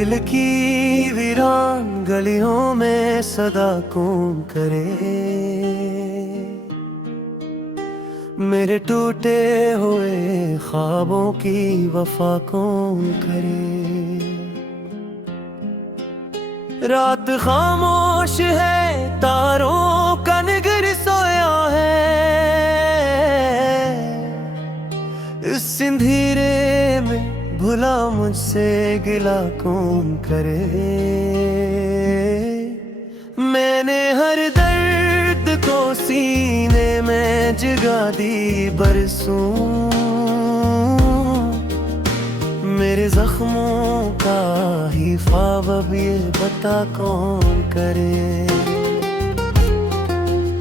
दिल की वीरान गलियों में सदा कौन करे, मेरे टूटे हुए ख्वाबों की वफा कौन करे। रात खामोश है, तारों का निगर सोया है, इस अंधेरे में भुला मुझसे गिला कौन करे। मैंने हर दर्द को सीने में जगा दी बरसों, मेरे जख्मों का हिफाज़ अब ये बता कौन करे।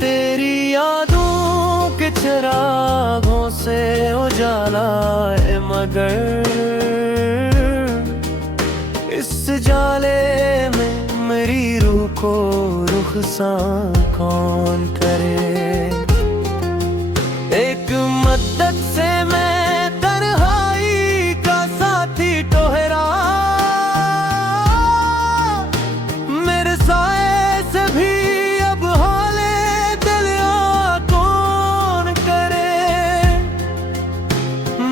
तेरी यादों के चिरागों से उजाला है, मगर इस जाले में मेरी रूह को रुखसां कौन करे। एक मद्दत से मैं तन्हाई का साथी ठहरा, मेरे साए से भी अब हाले दिलिया कौन करे।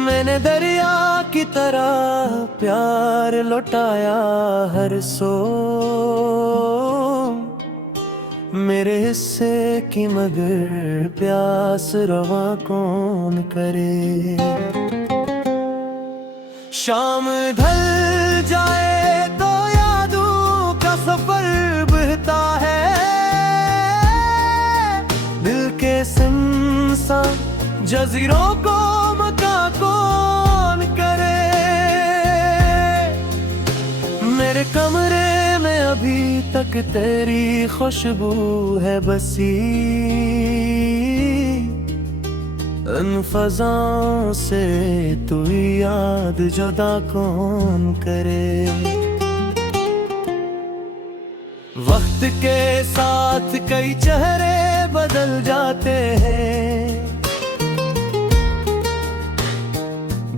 मैंने दरिया की तरह प्यार लौटाया हर सो, मेरे हिस्से की मगर प्यास रवा कौन करे। शाम ढल जाए तो यादों का सफर बहता है, दिल के सुनसान जजीरों को मका कौन करे। मेरे कमरे में अभी तक तेरी खुशबू है बसी, इन फज़ाओं से तू याद जुदा कौन करे। वक्त के साथ कई चेहरे बदल जाते हैं,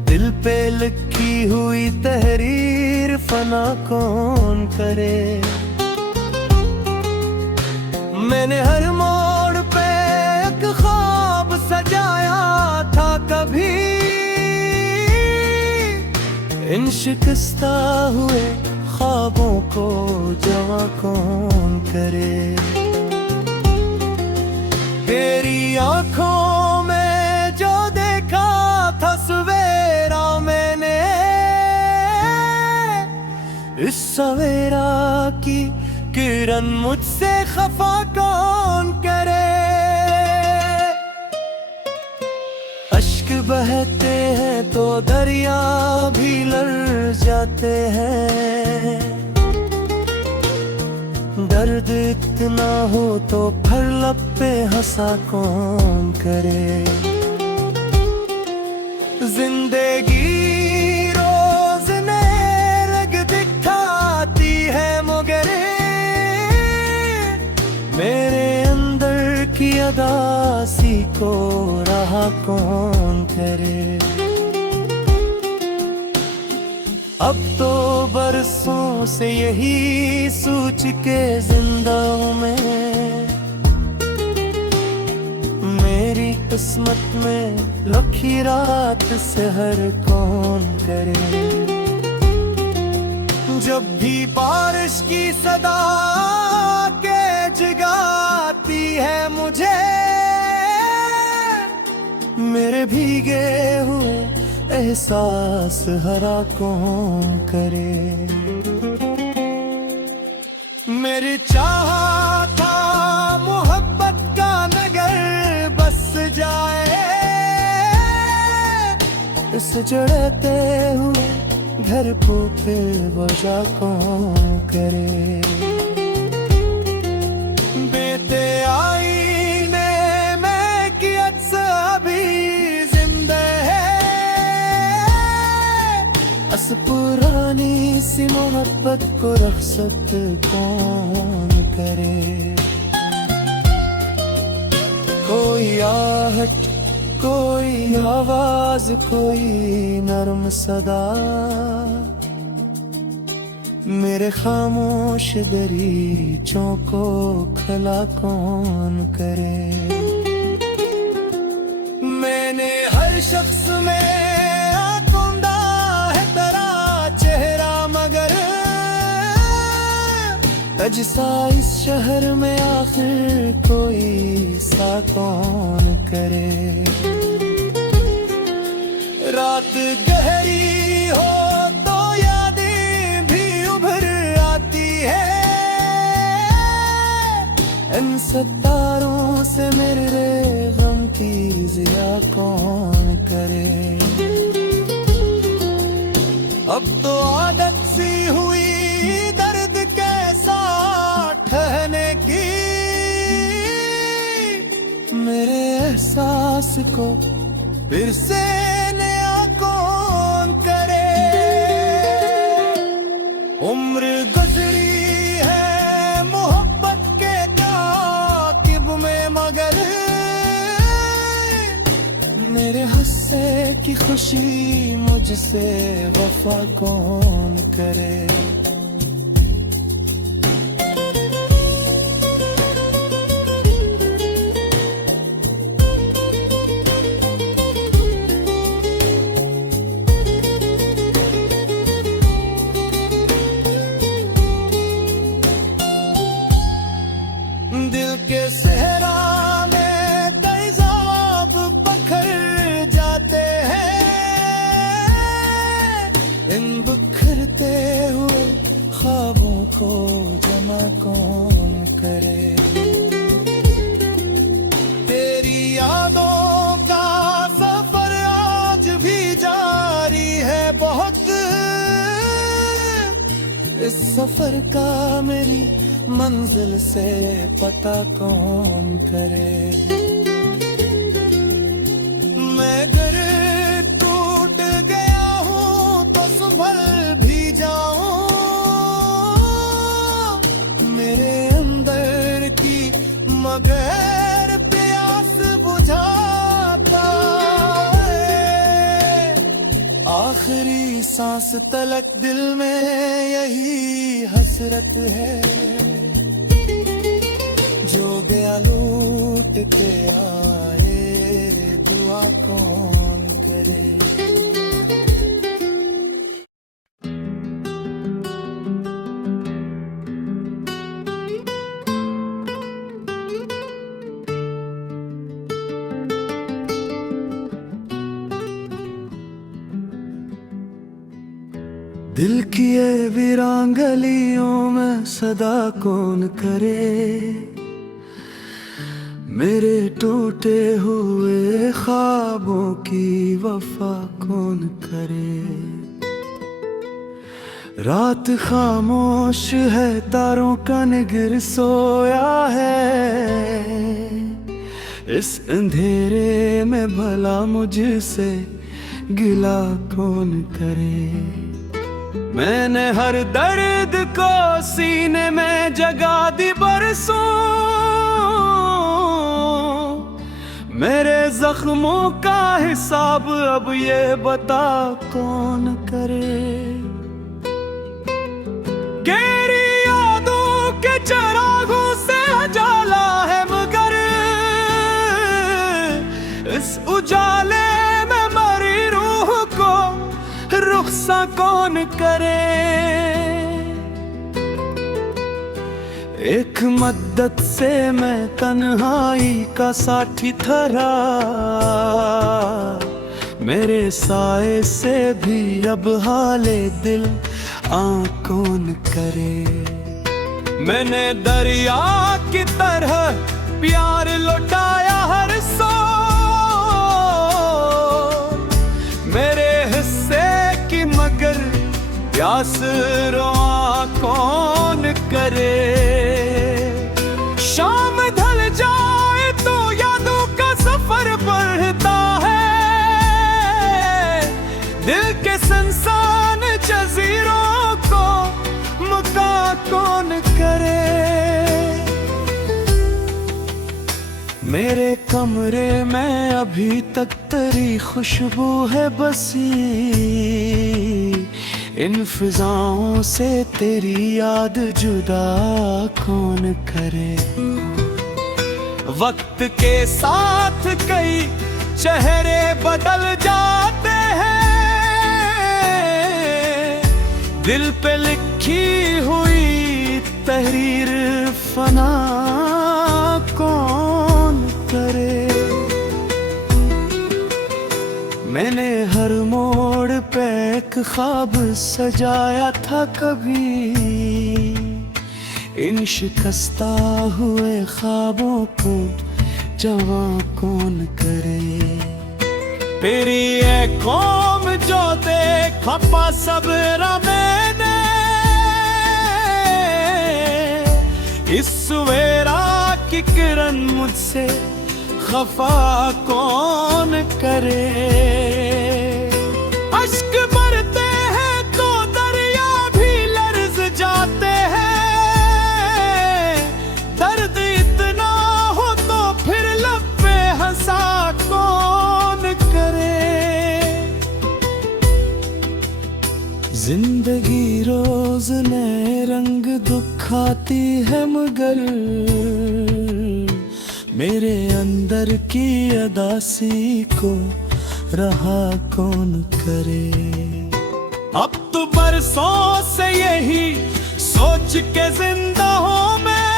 दिल पे लिखी हुई तहरीर फना कौन करे। मैंने हर मोड़ पे एक ख्वाब सजाया था कभी, इन शिकस्ता हुए ख्वाबों को जवा कौन करे। तेरी आंखों में जो देखा था सवेरा मैंने, इस सवेरा की किरण मुझसे खफा कौन करे। अश्क बहते हैं तो दरिया भी लड़ जाते हैं, दर्द इतना हो तो फिर लब पे हंसा कौन करे। जिंदगी रोज नए रंग दिखाती है, मगर मेरे अंदर की अदासी को रहा कौन करे। अब तो बरसों से यही सोच के जिंदा हूँ मैं, मेरी किस्मत में लखी रात सहर कौन करे। जब भी बारिश की सदा के जगाती है मुझे, मेरे भीगे हुए एहसास हरा कौन करे। मेरी चाह था मोहब्बत का नगर बस जाए, इस जड़ते हुए घर को फिर बजा कौन करे। बेते आईने में की अक्स अभी जिंदा है, अस पुरानी सी मोहब्बत को रख्सत कौन करे। कोई आहट, कोई आवाज, कोई नरम सदा, मेरे खामोश दरीचों को खला कौन करे। मैंने हर शख्स में आकुंदा है तेरा चेहरा, मगर तजसा इस शहर में आखिर कोई सा कौन करे। रात गहरी हो तो यादें भी उभर आती है, इन सितारों से मेरे गम की जिया कौन करे। अब तो आदत सी हुई दर्द के साथ ठहरने की, मेरे एहसास को फिर से नया कौन करे। उम्र गुजरी है मोहब्बत के ताकिब में, मगर मेरे हंसे की खुशी मुझसे वफा कौन करे। दिल के सहरा में कई ख्वाब बखर जाते हैं, इन बिखरते हुए ख्वाबों को जमा कौन करे। तेरी यादों का सफर आज भी जारी है बहुत, इस सफर का मेरी मंजिल से पता कौन करे। मैं अगर टूट गया हूँ तो संभल भी जाऊं, मेरे अंदर की मगर प्यास बुझाता है। आखिरी सांस तलक दिल में यही हसरत है, जो गया लूट के आए दुआ कौन करे। दिल की ये वीरान गलियों में सदा कौन करे, मेरे टूटे हुए ख्वाबों की वफा कौन करे। रात खामोश है तारों का निगर सोया है, इस अंधेरे में भला मुझसे गिला कौन करे। मैंने हर दर्द को सीने में जगा दी बरसों, मेरे जख्मों का हिसाब अब ये बता कौन करे। गहरी यादों के चिरागों से उजाला है, मगर इस उजाले में मरी रूह को रुखसा कौन करे। एक मद्दत से मैं तन्हाई का साथी थरा, मेरे साए से भी अब हाले दिल कौन करे। मैंने दरिया की तरह प्यार लौटाया हर सो, मेरे हिस्से की मगर प्यास रोआ कौन करे। शाम ढल जाए तो यादों का सफर बढ़ता है, दिल के संसान जजीरों को मुका कौन करे। मेरे कमरे में अभी तक तेरी खुशबू है बसी, इन फिजाओं से तेरी याद जुदा कौन करे। वक्त के साथ कई चेहरे बदल जाते हैं, दिल पे लिखी हुई तहरीर फना कौन करे। मैंने हर मोड़ पे एक ख्वाब सजाया था कभी, इन शिकस्ता हुए ख्वाबों को जवां कौन करे। तेरी है कौम जो देखा पा सबरा मैंने, इस सवेरा की किरण मुझसे खफा कौन करे। अश्क बरते हैं तो दरिया भी लर्ज़ जाते हैं, दर्द इतना हो तो फिर लब पे हंसा कौन करे। जिंदगी रोज नए रंग दिखाती है, मगर मेरे अंदर की अदासी को रहा कौन करे। अब तो बरसों से यही सोच के जिंदा हूँ मैं,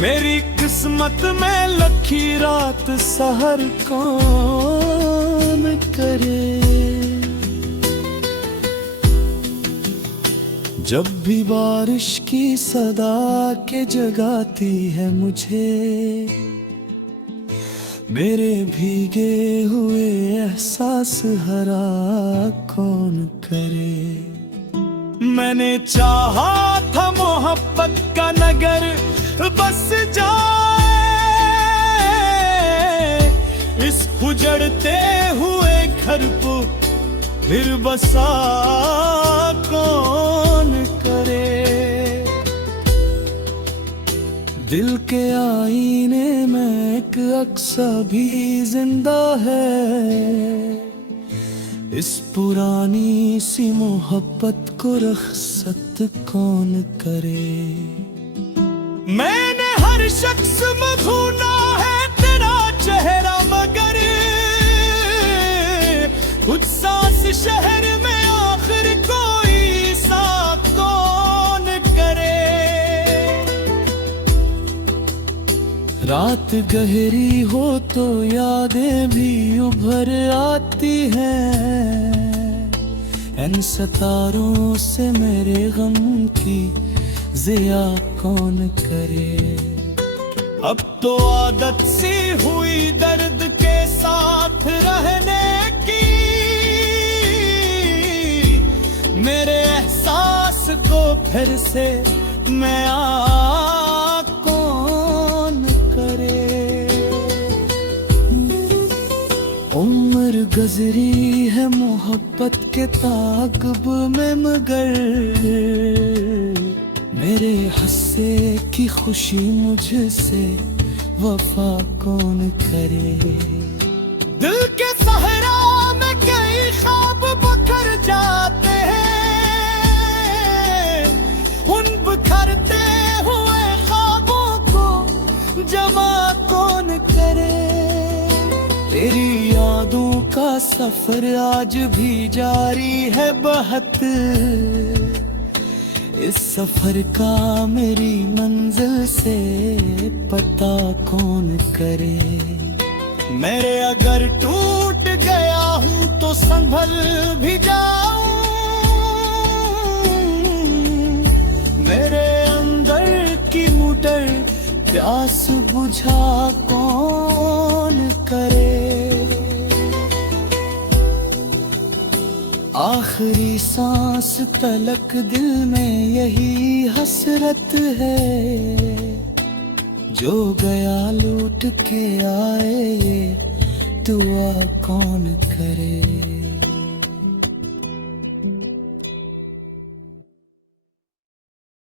मेरी किस्मत में लखी रात सहर कौन करे। जब भी बारिश की सदा के जगाती है मुझे, मेरे भीगे हुए एहसास हरा कौन करे। मैंने चाहा था मोहब्बत का नगर बस जाए, इस उजड़ते हुए घर को फिर बसा कौन करे। दिल के आईने में एक अक्स भी जिंदा है, इस पुरानी सी मोहब्बत को रुखसत कौन करे। मैंने हर शख्स में ढूंढा है तेरा चेहरा, मगर कुछ सांस शहर में आखिर कोई सा कौन करे। रात गहरी हो तो यादें भी उभर आती हैं, इन सितारों से मेरे गम की ज़िया कौन करे। अब तो आदत सी हुई दर्द के साथ रहने की, मेरे एहसास को फिर से मैं कौन करे। उम्र गुज़री है मोहब्बत के ताक़ब में, मगर मेरे हंसे की खुशी मुझसे वफा कौन करे। दिल के सहरा में कई ख्वाब बखर जाते हैं, उन बिखरते हुए ख्वाबों को जमा कौन करे। तेरी यादों का सफर आज भी जारी है बहत, इस सफर का मेरी मंजिल से पता कौन करे। मेरे अगर टूट गया हूँ तो संभल भी जाऊं, मेरे अंदर की मोटर प्यास बुझा कौन करे। आखिरी सांस तलक दिल में यही हसरत है, जो गया लूट के आए ये दुआ कौन करे।